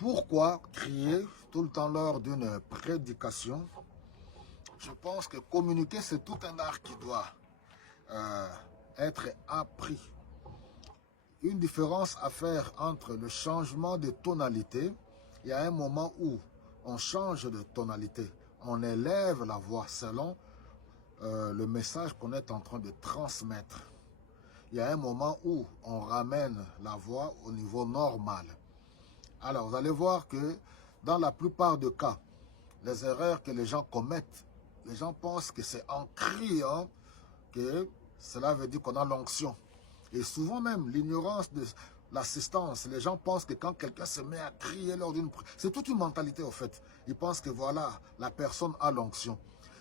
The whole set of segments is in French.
Pourquoi crier tout le temps lors d'une prédication? Je pense que communiquer, c'est tout un art qui doit être appris. Une différence à faire entre le changement de tonalité. Il y a un moment où on change de tonalité, on élève la voix selon le message qu'on est en train de transmettre. Il y a un moment où on ramène la voix au niveau normal. Alors, vous allez voir que dans la plupart des cas, les erreurs que les gens commettent, les gens pensent que c'est en criant que cela veut dire qu'on a l'onction. Et souvent même, l'ignorance de l'assistance, les gens pensent que quand quelqu'un se met à crier lors d'une... C'est toute une mentalité au fait. Ils pensent que voilà, la personne a l'onction.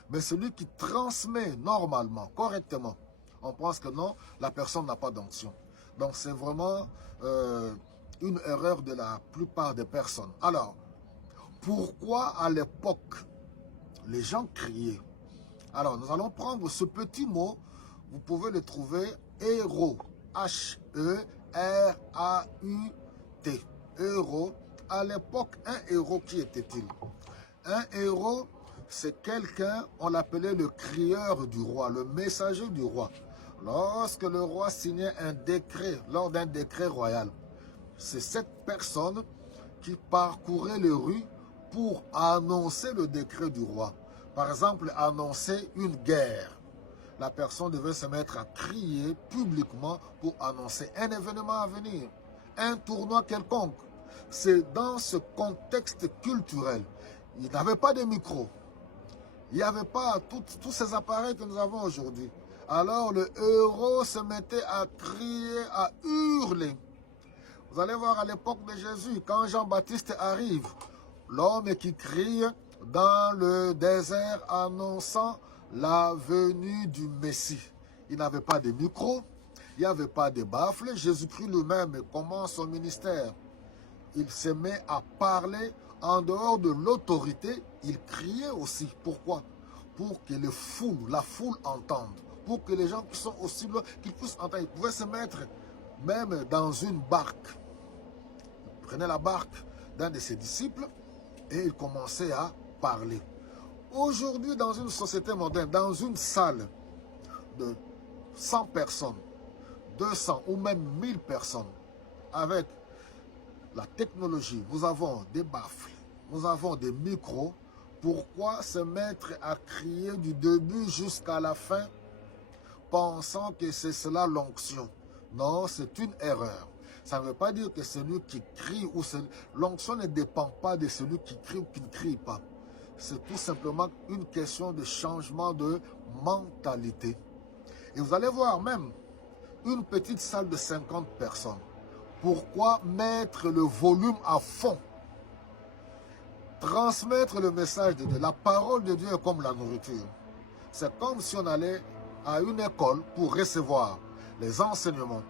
Mais celui qui transmet normalement, correctement, on pense que non, la personne n'a pas d'onction. Donc c'est vraiment une erreur de la plupart des personnes. Alors, pourquoi à l'époque, les gens criaient? Alors, nous allons prendre ce petit mot, vous pouvez le trouver, héros, H-E-R-A-U-T, héros. À l'époque, un héros, qui était-il? Un héros, c'est quelqu'un, on l'appelait le crieur du roi, le messager du roi. Lorsque le roi signait un décret, lors d'un décret royal, c'est cette personne qui parcourait les rues pour annoncer le décret du roi. Par exemple, annoncer une guerre. La personne devait se mettre à crier publiquement pour annoncer un événement à venir, un tournoi quelconque. C'est dans ce contexte culturel. Il n'avait pas de micro. Il n'y avait pas tous ces appareils que nous avons aujourd'hui. Alors le héros se mettait à crier, à hurler. Vous allez voir à l'époque de Jésus, quand Jean-Baptiste arrive, l'homme qui crie dans le désert annonçant la venue du Messie. Il n'avait pas de micro, il n'y avait pas de baffle. Jésus-Christ lui-même commence son ministère. Il se met à parler en dehors de l'autorité. Il criait aussi. Pourquoi? Pour que la foule entende. Pour que les gens qui sont aussi loin, qu'ils puissent entendre. Il pouvait se mettre même dans une barque. Il prenait la barque d'un de ses disciples et il commençait à parler. Aujourd'hui, dans une société moderne, dans une salle de 100 personnes, 200 ou même 1000 personnes, avec la technologie, nous avons des baffles, nous avons des micros. Pourquoi se mettre à crier du début jusqu'à la fin, pensant que c'est cela l'onction? Non, c'est une erreur. Ça ne veut pas dire que celui qui crie ou l'onction ne dépend pas de celui qui crie ou qui ne crie pas. C'est tout simplement une question de changement de mentalité. Et vous allez voir même une petite salle de 50 personnes. Pourquoi mettre le volume à fond? Transmettre le message de Dieu. La parole de Dieu est comme la nourriture. C'est comme si on allait à une école pour recevoir les enseignements.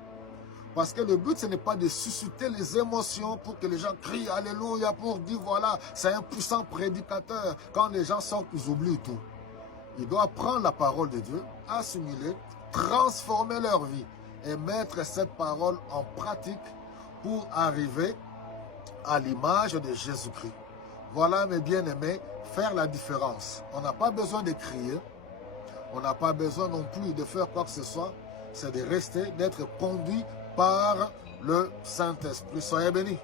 Parce que le but, ce n'est pas de susciter les émotions pour que les gens crient Alléluia, pour dire voilà, c'est un puissant prédicateur. Quand les gens sortent, ils oublient tout. Ils doivent prendre la parole de Dieu, assimiler, transformer leur vie et mettre cette parole en pratique pour arriver à l'image de Jésus-Christ. Voilà, mes bien-aimés, faire la différence. On n'a pas besoin de crier. On n'a pas besoin non plus de faire quoi que ce soit. C'est de rester, d'être conduit par le Saint-Esprit. Soyez bénis.